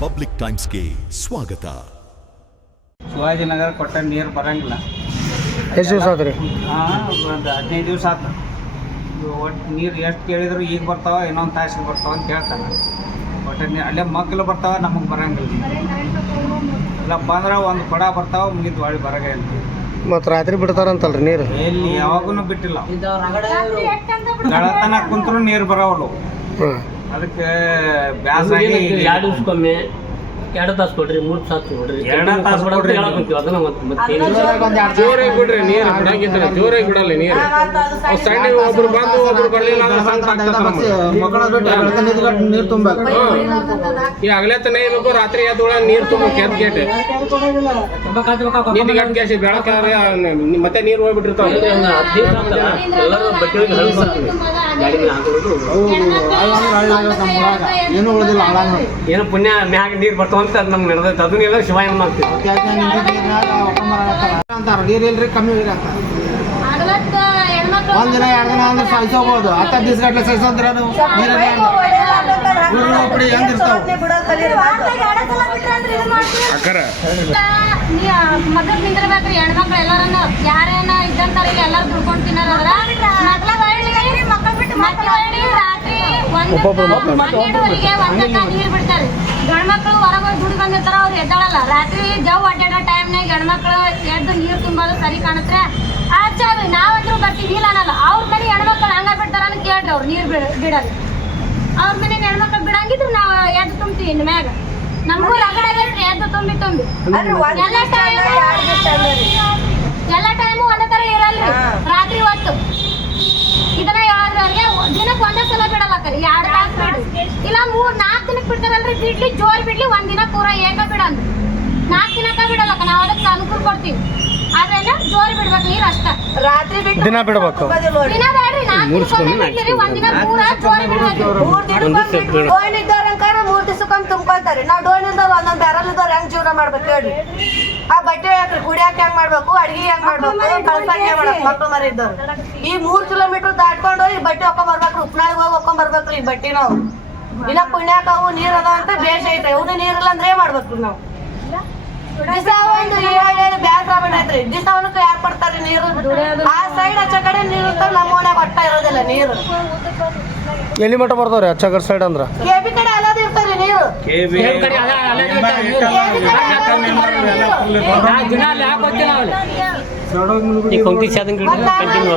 Public ಟೈಮ್ಸ್ಗೆ ಸ್ವಾಗತ. ಶಿವಾಜಿನಗರ ಕೊಟ್ಟ ನೀರು ಬರಂಗಿಲ್ಲ. ಎಷ್ಟು ದಿವಸ ಆತ್ರಿ? ಒಂದು 15 ದಿವಸ ಆಯ್ತು. ಒಟ್ಟು ನೀರು ಎಷ್ಟು ಕೇಳಿದ್ರು ಈಗ ಬರ್ತಾವ, ಇನ್ನೊಂದು ತಾಸಿಗೆ ಬರ್ತಾವ ಅಂತ ಹೇಳ್ತಾನೆ. ಒಟ್ಟು ನೀರು ಅಲ್ಲೇ ಮಕ್ಕಳು ಬರ್ತಾವ, ನಮಗೆ ಬರಂಗಿಲ್ಲ. ಇಲ್ಲ ಬಂದ್ರೆ ಒಂದು ಕೊಡ ಬರ್ತಾವ, ಮುಗಿದು ಹೊಳ್ಳಿ ಬರಂಗಿಲ್ಲ. ಮತ್ತು ರಾತ್ರಿ ಬಿಡ್ತಾರಂತಲ್ರಿ ನೀರು? ಎಲ್ಲಿ ಯಾವಾಗೂ ಬಿಟ್ಟಿಲ್ಲ. ಗಳತನ ಕುಂತ್ರು ನೀರು ಬರೋವಲ್ಲ. ಅದಕ್ಕೆ ಬ್ಯಾಸಾಗಿ 2 ದಿವಸಕ್ಕೊಮ್ಮೆ 2 ತಾಸು ಕೊಡ್ರಿ, 3 ತಾಸು ಕೊಡ್ರಿ, 2 ತಾಸು ಕೊಡ್ರಿ. ಅದನ್ನ ಮತ್ತೆ ಜೋರಾಗಿ ಬಿಡ್ರಿ, ನೀರು ಬಿಡಂಗಿದ್ರೆ ಜೋರಾಗಿ ಬಿಡಲ್ಲ ನೀರು. ಸಣ್ಣ ಒಬ್ರು ಬಂದು ಒಬ್ರು ಬರ್ಲಿಲ್ಲ ಅಂದ್ರೆ ಸಂತ ನೀರು ತುಂಬ ಈ ಹಗಲೆತನ ಇರ್ಬೇಕು, ರಾತ್ರಿ ಎದ್ದೊಳ ನೀರು ತುಂಬ ಕೆಟ್ಟ ಕೆಟ್ಟ ನೀರು ಗಂಟೆ ಗ್ಯಾಸ್ ಬೆಳಕಾದ್ರೆ ಮತ್ತೆ ನೀರು ಹೋಗ್ಬಿಟ್ಟಿರ್ತಾವ. ಎಲ್ಲರೂ ಬಟ್ಟೆ ಹೋಗಿ ಹಳ್ಕೊಳ್ತೀವಿ, ಗಾಡಿ ಮೇಲೆ ಹಾಕೊಂಡು ಏನು ಉಳಿದಿಲ್ಲ. ಏನೋ ಪುಣ್ಯ ಮ್ಯಾಗ ನೀರು ಬರ್ತಾವ ಅಂತ ನಮ್ಗೆ ನಡೆದೈತೆ. ಅದನ್ನೆಲ್ಲ ಶಿವಾಯನ ಮಾಡ್ತೀವಿ. ಅಂತಾರೆ ನೀರು ಇಲ್ರಿ, ಕಮ್ಮಿ ನೀರು ಅಂತ. ಒಂದಿನ 2 ದಿನ ಅಂದ್ರೆ ಸಹಿಸೋಬಹುದು. 10 ದಿವಸ ಗಟ್ಟಲೆ ಸಹಿಸೋದ್ರೆ ಅದು ನೀರು ಹೆಂಗಿರ್ತಾವ. ಮಗದ್ ನಿಂದಿರ್ಬೇಕ್ರಿ. ಹೆಣ್ಮಕ್ಳು ಎಲ್ಲರನ್ನ ಯಾರೇನ ಇದ್ದಂತಾರ ಎಲ್ಲಾರು ದುಡ್ಕೊಂಡು ತಿನ್ನೋದ್ರ ರಾತ್ರಿ 12:30ಗೆ 1 ನೀರ್ ಬಿಡ್ತಾರೆ. ಗಂಡ್ಮಕ್ಳು ಹೊರಗೆ ಹೋಗಿ ದುಡ್ಡು ಬಂದಿರ್ತಾರ, ಅವ್ರು ಎದ್ದಾಳಲ್ಲ. ರಾತ್ರಿ ಜವ್ ಅಡ್ಡಾಡೋ ಟೈಮ್ನಾಗ ಹೆಣ್ಮಕ್ಳು ಎದ್ದು ನೀರು ತುಂಬೋದು ಸರಿ ಕಾಣತ್ರೆ ಆಚಾರ ನಾವಂದ್ರೂ ಬರ್ತೀವಿ ಇಲ್ಲ ಅನ್ನಲ್ಲ. ಅವ್ರ ಮನೆ ಹೆಣ್ಮಕ್ಳು ಹಂಗ ಬಿಡ್ತಾರ ಅಂತ ಕೇಳ್ರಿ. ಅವ್ರು ನೀರು ಬಿಡಲ್ಲ. ಅವ್ರ ಮನೆ ಹೆಣ್ಮಕ್ಳು ಬಿಡಂಗಿದ್ರು ನಾವು ಎದ್ದು ತುಂಬ್ತೀವಿ. ಇನ್ನು ಮ್ಯಾಗ ನಮಗೂ ರಗಡಾಗೈತ್ರಿ ಎದ್ದು ತುಂಬಿ ಎಲ್ಲ ಟೈಮು ಒಂದೇ ತರ ಇರಲ್ರಿ. ರಾತ್ರಿ ಹೊತ್ತು ಇದನ್ನ ಹೇಳೋದ್ರವ್ರಿಗೆ ದಿನಕ್ಕೆ ಒಂದೇ ಸಲ ಬಿಡಲ್ಲ. 2 ತಾಸು ಬಿಡ್ರಿ, ಇಲ್ಲ 3-4 ದಿನಕ್ಕೆ ಬಿಡ್ತಾರಲ್ರಿ. ಬಿಡ್ಲಿ ಜೋರ್ ಬಿಡ್ಲಿ, 1 ದಿನ ಪೂರ ಏಕ ಬಿಡಂದ್ 4 ದಿನಕ್ಕ ಬಿಡಲ್ಲ. ನಾವು ಅದಕ್ಕೆ ಅನುಕೂಲ ಕೊಡ್ತೀವಿ. ಆದ್ರೆ ಜೋರ್ ಬಿಡ್ಬೇಕು ನೀರು ಅಷ್ಟ. ರಾತ್ರಿ ಬಿಟ್ಟು ದಿನ ಬಿಡ್ಬೇಕು. ದಿನ ಬೇಡ್ರಿ, 4 ದಿನಕ್ಕೊಮ್ಮೆ ಬಿಡ್ತೀರಿ. 1 ದಿನ ಪೂರ ಜೋರ್ ಬಿಡ್ಬೇಕು. 3 ದಿನಕ್ಕೊಂದು 3 ದಿವಸಕ್ಕೊಮ್ಮೆ ತುಂಬ್ಕೊಂತಾರೆ. ನಾವು ಡೋಣಿಂದ ಒಂದೊಂದು ಬ್ಯಾರಲ್ ಇದ್ದವ್ರು ಹೆಂಗ್ ಜೀವನ ಮಾಡ್ಬೇಕು ಹೇಳ್ರಿ. ಆ ಬಟ್ಟೆ ಹಾಕ್ರಿ, ಕುಡಿಯಾಕ ಹೆಂಗ್ ಮಾಡ್ಬೇಕು, ಅಡಿಗೆ ಹೆಂಗ್ ಮಾಡ್ಬೇಕು, ಕಳ್ಸಾಕ ಹೆಂಗ್ ಮಾಡ್ಬೇಕು. ಮಕ್ಳು ಮರಿ ಇದ್ದವ್ರು ಈ 3 ಕಿಲೋಮೀಟರ್ ದಾಟ್ಕೊಂಡು ಹೋಗಿ ಬಟ್ಟೆ ಹೊಕ್ಕೊಂಡ್ ಬರ್ಬೇಕ್ರಿ. ಉಪ್ನಾಳಿಗೆ ಹೋಗಿ ಹೊಕ್ಕೊಂಡ್ ಬರ್ಬೇಕ್ರಿ ಈ ಬಟ್ಟೆ. ನಾವು ಇಲ್ಲ ಪುಣ್ಯಾಕ ಅವು ನೀರ್ ಅದಾವ ಅಂತ ಬೇಷ ಐತೆ. ಇವ್ನು ನೀರಿಲ್ಲ ಅಂದ್ರೆ ಏನ್ ಮಾಡ್ಬೇಕ್ರಿ ನಾವು? ದಿವಸ ಒಂದು ಹೇಳಿ ಬ್ಯಾಸ್ರ ಬಿಡೈತ್ರಿ. ದಿವಸವನಕ್ಕೆ ಯಾಕೆ ಕೊಡ್ತಾರ್ರಿ ನೀರು? ಆ ಸೈಡ್ ಆಚೆ ಕಡೆ ನೀರು ಇರ್ತಾವ, ನಮ್ಮ ಓಣ್ಯಾಗ ಒಟ್ಟ ಇರೋದಿಲ್ಲ ನೀರು. ಎಲ್ಲಿ ಮಟ್ಟ ಬರ್ತಾವ್ರಿ ಅಚ್ಚಾಗರ್ ಸೈಡ್ ಅಂದ್ರ? ಕೆಬಿ ಕಡೆ ಅಲ್ಲದ ಇರ್ತಾವ್ರಿ ನೀರು. ಈ ಕೊಂಕಿ ಸಾಧನ ಕಂಟಿನ್ಯೂ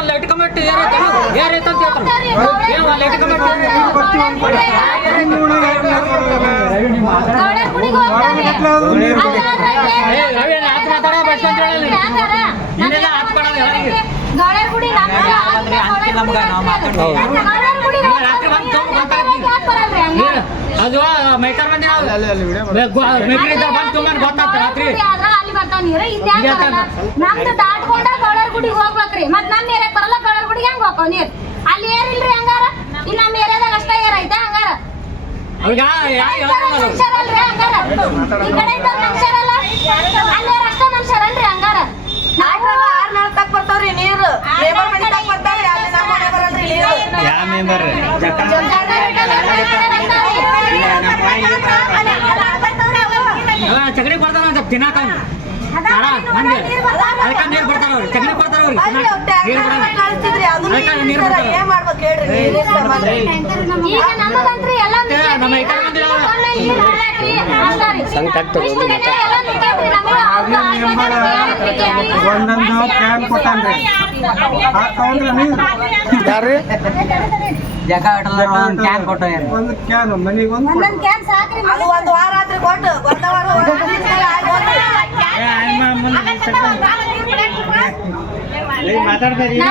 ಒಂದು ಲೈಟ್ ಕಮೆಂಟ್ ಅದು ಮೈಕರ್ ಮಂದಿ ಗೊತ್ತಾಗ್ತ ರಾತ್ರಿ ಅಲ್ಲಿ ಬರ್ತಾವ ನೀರು. ನಮ್ದು ದಾಟ್ಕೊಂಡ ಗೌಡರ್ ಗುಡಿಗೆ ಹೋಗ್ಬೇಕ್ರಿ. ಮತ್ ನಮ್ ಏರಿಯಾಕ್ ಬರಲ್ಲ. ಗೌಡರ್ ಗುಡಿಗೆ ಹೆಂಗ್ ಹೋಗ್ತಾವ ನೀರ್? ಅಲ್ಲಿ ಏರಿಲ್ರಿ ಹಂಗಾರ. ಇಲ್ಲಿ ನಮ್ಮ ಏರಿಯಾದಾಗ ಅಷ್ಟ ಏರ್ ಐತೆ ಹಂಗಾರ. ಮನುಷ್ಯರಲ್ರಿ ಹಂಗಾರ. ಈ ಕಡೆ ಇದ್ದವ್ರು ಮನುಷ್ಯರಲ್ಲ, ಅಲ್ಲಿ ಅಷ್ಟ ಮನುಷ್ಯರಲ್ರಿ ಹಂಗಾರ. ನಾವು 6 ತಕ್ ಬರ್ತಾವ್ರಿ ನೀರು. ಲೇಬರ್ ಮನೆ ತಕ್ ಬರ್ತಾವ್ರಿ, ಅಲ್ಲಿ ನಮ್ಮ ಮನೆ ಬರಲ್ರಿ ನೀರು. ಚಗಡಿ ಬರ್ತಾರ ಅಂತ ತಿನ್ನಾಕ ಮಂದಿ ಅದಕ್ಕೆ ನೀರು ಬರ್ತಾರ. ಅವ್ರು ಚಗಡಿ ಬರ್ತಾರ. ಏನ್ ಮಾಡ್ಬೇಕು ಹೇಳ್ರಿ? ಈಗ ನಮಗಂತ್ರಿ ಎಲ್ಲ ನಮ್ಮ ಈ ಕಡೆ ಮಂದಿ ಒಂದೊಂದು ಕ್ಯಾನ್ ಕೊಟ್ಟಾನ್ರಿ. ಹಾಕೊಂಡ್ರೆ ನೀರು ಯಾರ್ರಿ? ಜಾಗ ಇಡಲ್ಲ, ಒಂದು ಕ್ಯಾನ್ ಕೊಟ್ಟ. ಒಂದು ಕ್ಯಾನ್ ಮನೆಗೆ ಒಂದೊಂದು ಕ್ಯಾನ್ ಸಾಕ್ರಿ. ಅದು 1 ವಾರ ಆತ್ರಿ ಕೊಟ್ಟು. 1 ವಾರ ಮಾತಾಡ್ಬೇಡಿ. ಎಲ್ಲ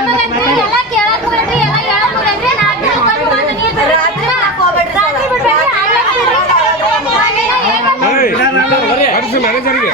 ಕೇಳಕ್ ಹೋಗ್ರಿ, ಎಲ್ಲ ಹೇಳಕ್ ಹೋಗ್ರಿ. ರಾತ್ರಿ ಮ್ಯಾನೇಜರ್ಗೆ